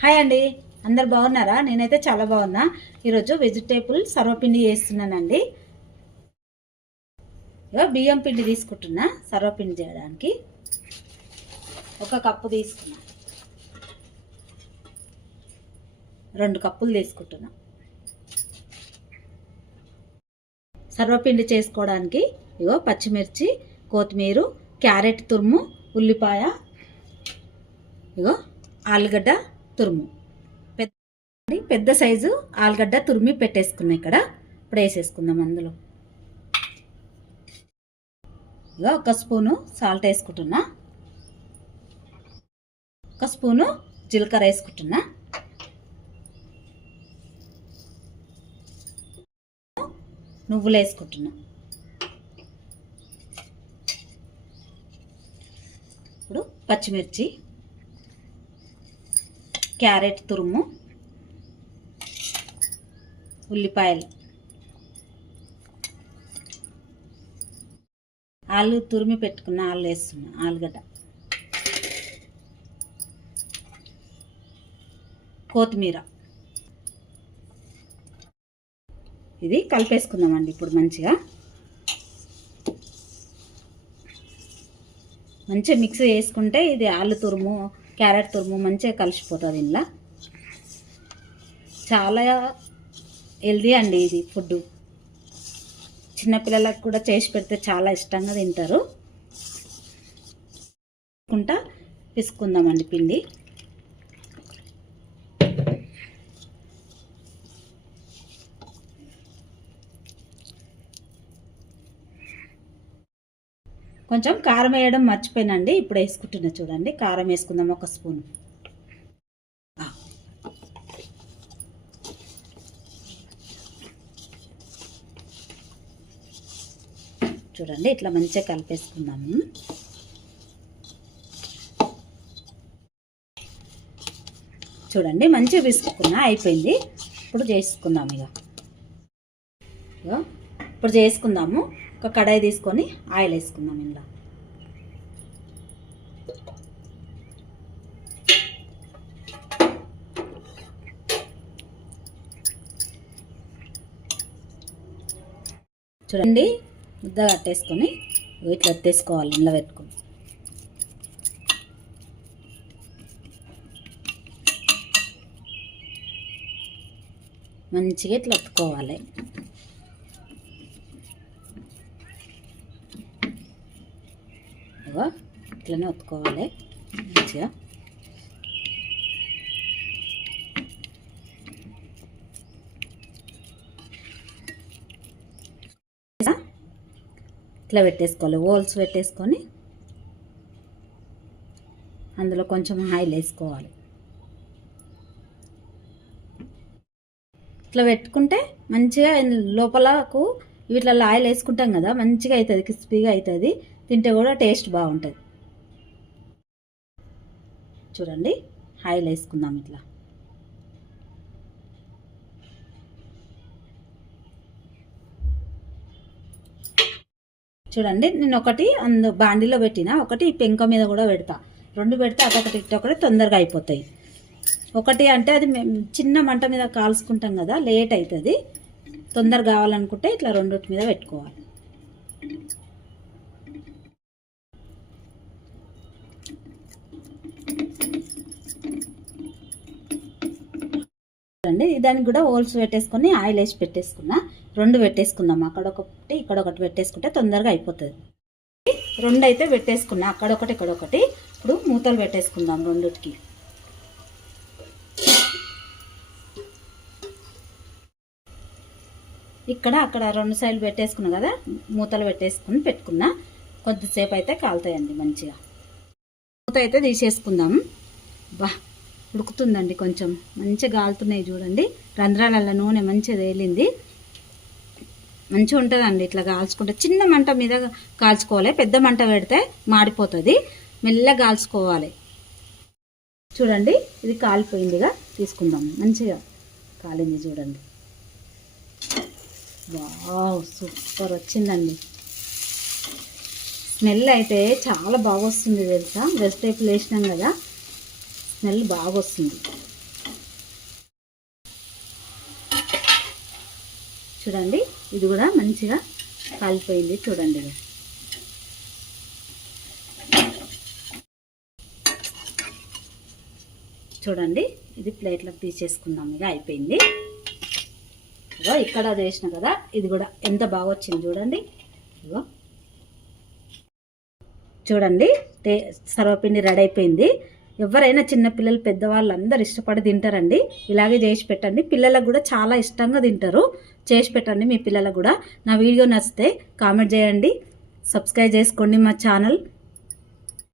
Hi అండి. అందరు బాగున్నారా? నేనైతే చాలా బాగున్నా. ఈరోజు వెజిటేబుల్ సర్వపిండి చేస్తున్నానండి ఇగో బియ్యం పిండి తీసుకుంటున్నా సర్వపిండి చేయడానికి. ఒక కప్పు తీసుకున్నా. రెండు కప్పులు తీసుకుంటున్నా. సర్వపిండి చేసుకోవడానికి ఇగో పచ్చిమిర్చి కొత్తిమీర క్యారెట్ తురుము ఉల్లిపాయ ఇగో ఆలుగడ్డ తురుము. పెద్ద పెద్ద సైజు ఆలుగడ్డ తురిమి పెట్టేసుకున్నాం ఇక్కడ. ఇప్పుడు వేసేసుకుందాం అందులో. ఇగో ఒక స్పూను సాల్ట్ వేసుకుంటున్నా. ఒక స్పూను జీలకర్ర వేసుకుంటున్నా. నువ్వులు వేసుకుంటున్నా. ఇప్పుడు పచ్చిమిర్చి క్యారెట్ తురుము ఉల్లిపాయలు ఆలు తురిమి పెట్టుకున్న ఆలు వేస్తున్నా ఆలుగడ్డ. కొత్తిమీర. ఇది కలిపేసుకుందామండి ఇప్పుడు మంచిగా. మంచిగా మిక్స్ చేసుకుంటే ఇది ఆలు తురుము క్యారెట్ తురుము మంచిగా కలిసిపోతుంది ఇందులో. చాలా హెల్దీ అండి ఇది ఫుడ్ చిన్నపిల్లలకు కూడా చేసి పెడితే చాలా ఇష్టంగా తింటారు. కుంటా పిసుకుందామండి పిండి. కొంచెం కారం వేయడం మర్చిపోయినండి ఇప్పుడు వేసుకుంటున్నా చూడండి. కారం వేసుకుందాం ఒక స్పూన్. చూడండి ఇట్లా మంచిగా కలిపేసుకుందాము చూడండి మంచిగా విసుకున్నా అయిపోయింది. ఇప్పుడు చేసుకుందాం ఇక. ఇప్పుడు చేసుకుందాము. ఒక కడాయి తీసుకొని ఆయిల్ వేసుకుందాం ఇందులో. చూడండి ముద్ద కట్టేసుకొని ఇట్లా ఎత్తేసుకోవాలి ఇంట్లో పెట్టుకొని. మంచిగా ఇట్లా ఒత్తుకోవాలి. ఇగో ఇట్లనే ఒత్తుకోవాలి. మంచిగా. ఇట్లా పెట్టేసుకోవాలి. హోల్స్ పెట్టేసుకొని అందులో కొంచెం ఆయిల్ వేసుకోవాలి. ఇట్లా పెట్టుకుంటే మంచిగా లోపలకు వీటిలో ఆయిల్ వేసుకుంటాం కదా మంచిగా అవుతుంది క్రిస్పీగా అవుతుంది తింటే కూడా టేస్ట్ బాగుంటుంది. చూడండి ఆయిల్ వేసుకుందాం ఇట్లా. చూడండి నేను ఒకటి అందు బాండీలో పెట్టిన ఒకటి పెంక మీద కూడా పెడతా. రెండు పెడితే అదొకటి ఒకటి తొందరగా అయిపోతాయి. ఒకటి అంటే అది మేము చిన్న మంట మీద కాల్చుకుంటాం కదా లేట్ అవుతుంది. తొందరగా కావాలనుకుంటే ఇట్లా రెండింటి మీద పెట్టుకోవాలి. అండి దానికి కూడా హోల్స్ పెట్టేసుకొని ఆయిల్ వేసి పెట్టేసుకున్నా. రెండు పెట్టేసుకుందాం. అక్కడ ఒకటి ఇక్కడ ఒకటి పెట్టేసుకుంటే తొందరగా అయిపోతుంది. రెండు అయితే పెట్టేసుకున్నా. అక్కడ ఒకటి ఇక్కడ ఒకటి ఇప్పుడు మూతలు పెట్టేసుకుందాం రెండిటికి. ఇక్కడ అక్కడ రెండు సైడ్లు పెట్టేసుకున్నా కదా మూతలు పెట్టేసుకుని పెట్టుకున్నా. కొద్దిసేపు అయితే కాలుతాయండి మంచిగా. మూత అయితే తీసేసుకుందాం. బా ఉడుకుతుందండి కొంచెం. మంచిగా కాలుతున్నాయి చూడండి. రంధ్రాలలో నూనె మంచిగా తేలింది. మంచిగా ఉంటుందండి ఇట్లా కాల్చుకుంటే. చిన్న మంట మీద కాల్చుకోవాలి. పెద్ద మంట పెడితే మాడిపోతుంది. మెల్లగా కాల్చుకోవాలి. చూడండి ఇది కాలిపోయిందిగా. తీసుకుందాం. మంచిగా కాలింది చూడండి. వావ్ సూపర్ వచ్చిందండి. స్మెల్ అయితే చాలా బాగా వస్తుంది తెలుసా? వెజిటేబుల్ వేసినాం కదా స్మెల్ బాగా వస్తుంది. చూడండి ఇది కూడా మంచిగా కాలిపోయింది చూడండి. చూడండి ఇది ప్లేట్లోకి తీసేసుకుందాం ఇక అయిపోయింది. ఇగో ఇక్కడ చేసిన కదా ఇది కూడా ఎంత బాగా వచ్చింది చూడండి. ఇగో చూడండి టే సర్వపిండి రెడీ అయిపోయింది. ఎవరైనా చిన్నపిల్లలు పెద్దవాళ్ళు అందరు ఇష్టపడి తింటారండి. ఇలాగే చేసి పెట్టండి. పిల్లలకు కూడా చాలా ఇష్టంగా తింటారు. చేసి పెట్టండి మీ పిల్లలకు కూడా. నా వీడియో నచ్చితే కామెంట్ చేయండి. సబ్స్క్రైబ్ చేసుకోండి మా ఛానల్.